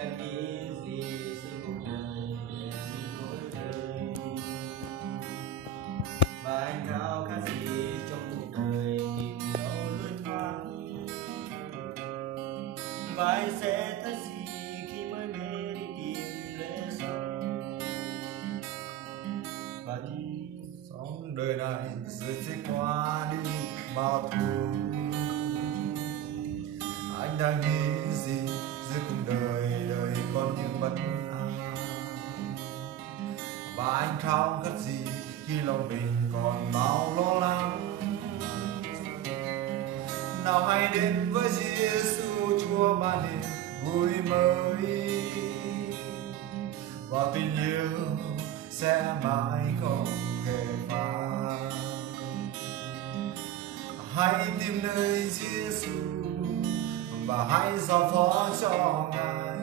đã nghĩ gì giữa cuộc đời để mình đổi đời, và anh khao khát gì trong cuộc đời tìm đâu lối thoát, và anh sẽ thấy gì khi mới mê đi tìm lẽ sống. Vẫn sống đời này rồi sẽ qua đi bao thu, anh đang nghĩ gì giữa cuộc đời đời còn những bất an, và anh khao khát gì khi lòng mình còn bao lo lắng. Nào hãy đến với Giêsu Chúa ban niềm vui mới, và tình yêu sẽ mãi không hề phai. Hãy tìm nơi Giêsu và hãy giao phó cho Ngài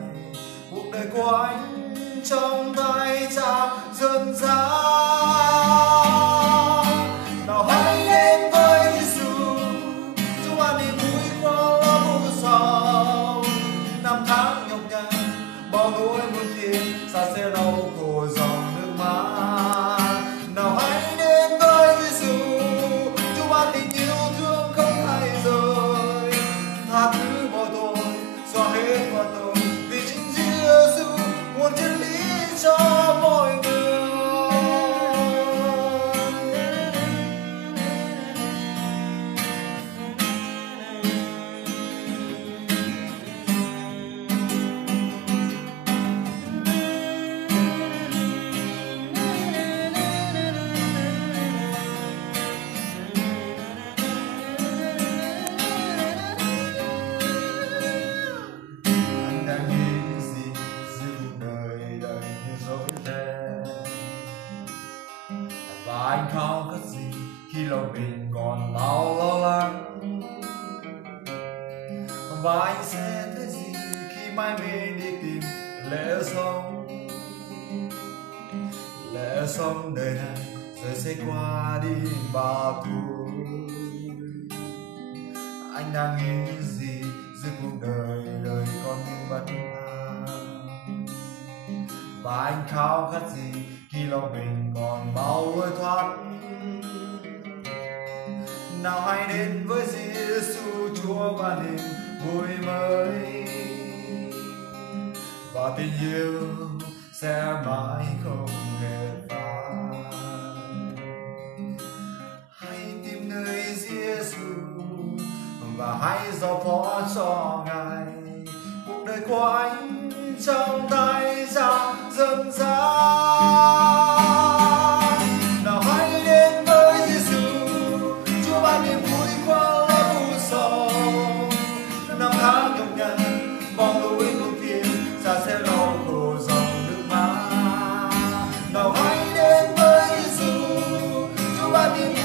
cuộc đời của anh trong tay Cha dâng giá. Nào hãy đến với Giêsu, Chúa ban niềm vui qua lo buồn sầu. Năm tháng nhọc nhằn bao nỗi muôn phiền, xa sẽ đau khổ dòng nước mắt. Nào hãy đến với Giêsu, Chúa ban tình yêu thương không hay rời, tha thứ mọi tội, xóa hết mọi tội, vì chính Giêsu nguồn chân lý cho mọi người. Anh đang nghĩ gì giữa cuộc đời đời như dối ren, và anh khao khát gì khi lòng mình còn bao lo lắng, và anh sẽ thấy gì khi mai mình đi tìm lẽ sống. Lẽ sống đời này rồi sẽ qua đi bao tuổi, anh đang nghĩ gì giữa cuộc đời đời còn những bất an, và anh khao khát gì khi lòng mình còn bao lối thoát. Nào hãy đến với Giêsu Chúa ban niềm vui mới, và tình yêu sẽ mãi không hề phai. Hãy tìm nơi Giêsu và hãy giao phó cho Ngài cuộc đời của anh trong tay Cha dâng giá. Nào hãy đến với Giêsu, Chúa ban niềm vui qua lo buồn sầu. Năm tháng nhọc nhằn bao nỗi buồn phiền, xa sẽ đau khổ dòng nước mắt. Nào hãy đến với Giêsu, Chúa ban niềm vui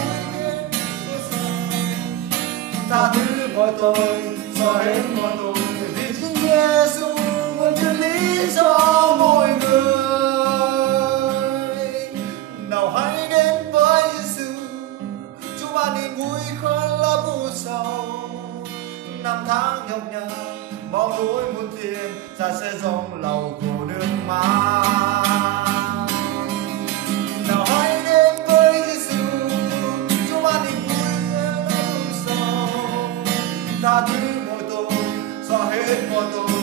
tha thứ mọi tội, xóa hết mọi tội, vì chính Giêsu nguồn chân lý cho mọi người. Nào hãy đến với Giêsu, Chúa ban niềm vui khơi lá buồn sầu. Năm tháng nhọc nhằn bao nỗi muôn phiền, ta sẽ dòng lòng khổ nước mắt. Nào hãy đến với Giêsu, Chúa ban niềm vui khơi lá buồn sầu. Tha thứ mọi tội, xóa hết mọi tội,